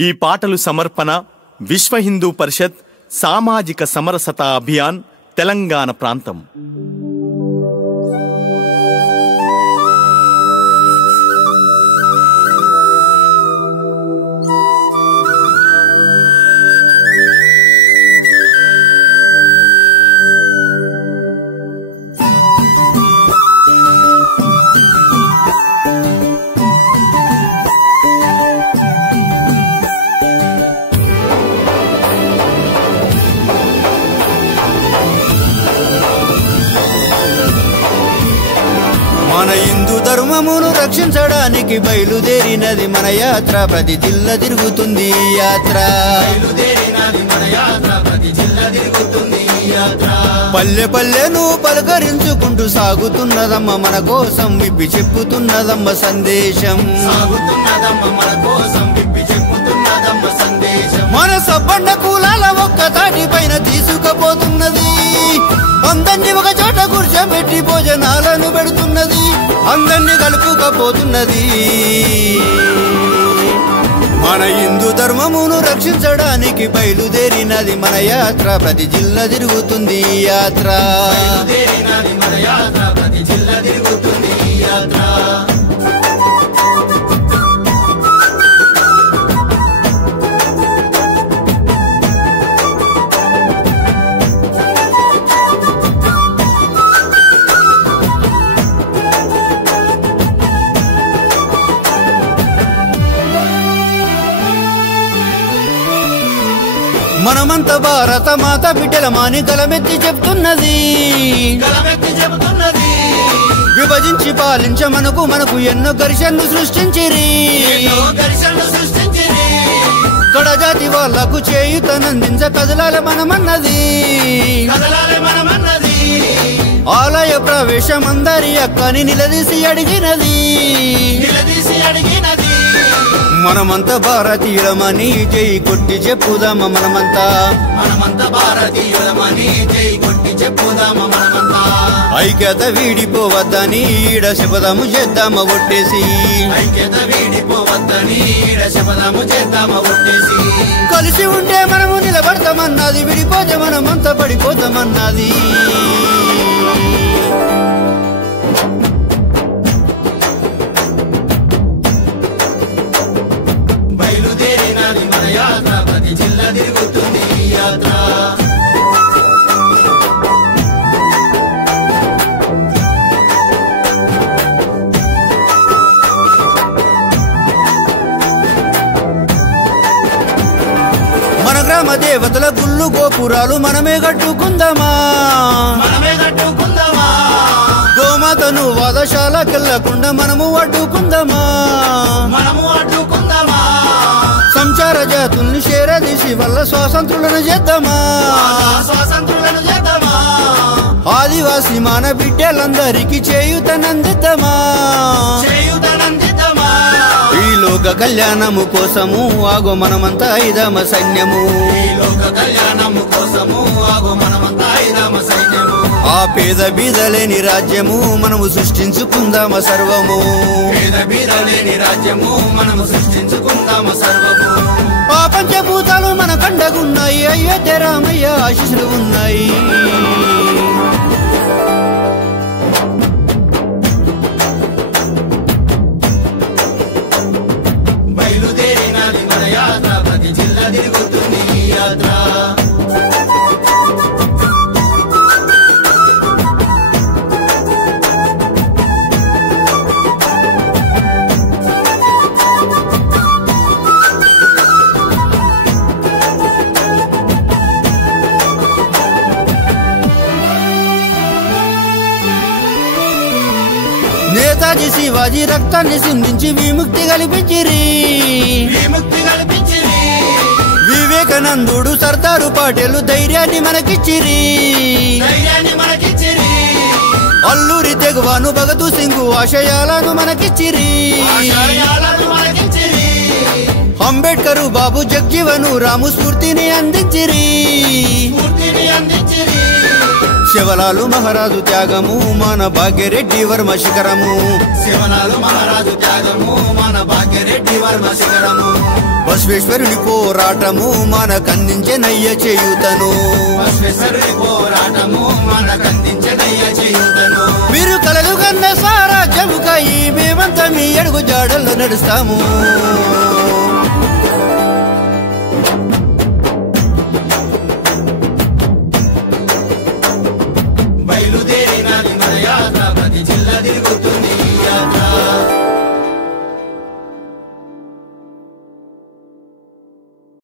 ఈ పాటలు సమర్పణ విశ్వ హిందూ పరిషత్ సామాజిక సమరసతా అభియాన్ తెలంగాణ ప్రాంతం. మన హిందూ ధర్మమును రక్షించడానికి బయలుదేరినది మన యాత్ర. ప్రతి జిల్లా తిరుగుతుంది ఈ యాత్ర. పల్లె పల్లెను పలకరించుకుంటూ సాగుతున్నదమ్మ మన కోసం విప్పి చెప్పుతున్నదమ్మ సందేశం. మన సబ్బండ కులాల ఒక్క తాటి పైన తీసుకుపోతున్నది. అందరినీ ఒక చోట కూర్చోబెట్టి భోజనాలను పెడుతున్నది. అందరినీ కలుపుకపోతున్నది. మన హిందూ ధర్మమును రక్షించడానికి బయలుదేరినది మన యాత్ర. ప్రతి జిల్లా తిరుగుతుంది ఈ యాత్ర. మనమంత భారత మాత బిడ్డలమాని గలమెత్తి చెప్తున్నది. విభజించి పాలించ మనకు ఎన్నో ఘర్షణలు సృష్టించిరి. కడజాతి వాళ్లకు చేయుతనందించ కదలాల మనమన్నది. ఆలయ ప్రవేశం అందరి అక్కని నిలదీసి అడిగినది. మనమంతా భారతీయులమని జై కొట్టి చెప్పుదామ మనమంతా. ఐక్యత వీడిపోవద్దని ఈడ శపథము చేద్దామ ఒట్టేసి. కలిసి ఉంటే మనము నిలబడతామన్నది. విడిపోతే మనమంతా పడిపోతామన్నది. మన గ్రామ దేవతల గుళ్ళు గోపురాలు మనమే కట్టుకుందామా. గోమాతను వాదశాలకెళ్లకుండా మనము అడ్డుకుందామా. సంచార జాతుల్ని చేరదీసి వల్ల స్వాతంత్రులను చేద్దామా. ఆదివాసి మన బిడ్డలందరికీ చేయుతనందిద్దామా. ఈ లోక కళ్యాణము కోసము ఆగో మనమంతా ఐదామ సైన్యము. ఆ పేద బీదలేని రాజ్యము మనము సృష్టించుకుందామ సర్వము. ఆ పంచభూతాలు మన కండగున్నాయి. అయోధ్య రామయ్య ఆశీస్సులు ఉన్నాయి. బయలుదేరినది మన యాత్ర. ప్రతి జిల్లా తిరుగుతుంది ఈ యాత్ర. నేతాజీ శివాజీ రక్తాన్ని సిందించి విముక్తి కల్పించిరి. వివేకానందుడు సర్దారు పాటేలు ధైర్యాన్ని మనకిచ్చిరి. అల్లూరి తెగువాను భగతు సింగు ఆశయాలను మనకిచ్చిరి. అంబేడ్కర్ బాబు జగ్జీవను రాము స్ఫూర్తిని అందించిరి. శివలాలు మహారాజు త్యాగము మన భాగ్యరెడ్డి వర్మ శిఖరము శివలాలు మహారాజు త్యాగము మన భాగ్యరెడ్డి వర్మ శిఖరము బసవేశ్వరుని పోరాటము మనకందించెనయ్య చేయుతను బసవేశ్వరుని పోరాటము మనకందించెనయ్య చేయుతను మీరు కలలు కన్న స్వరాజ్యముకై మేమంతా మీ అడుగు జాడల్లో నడుస్తాము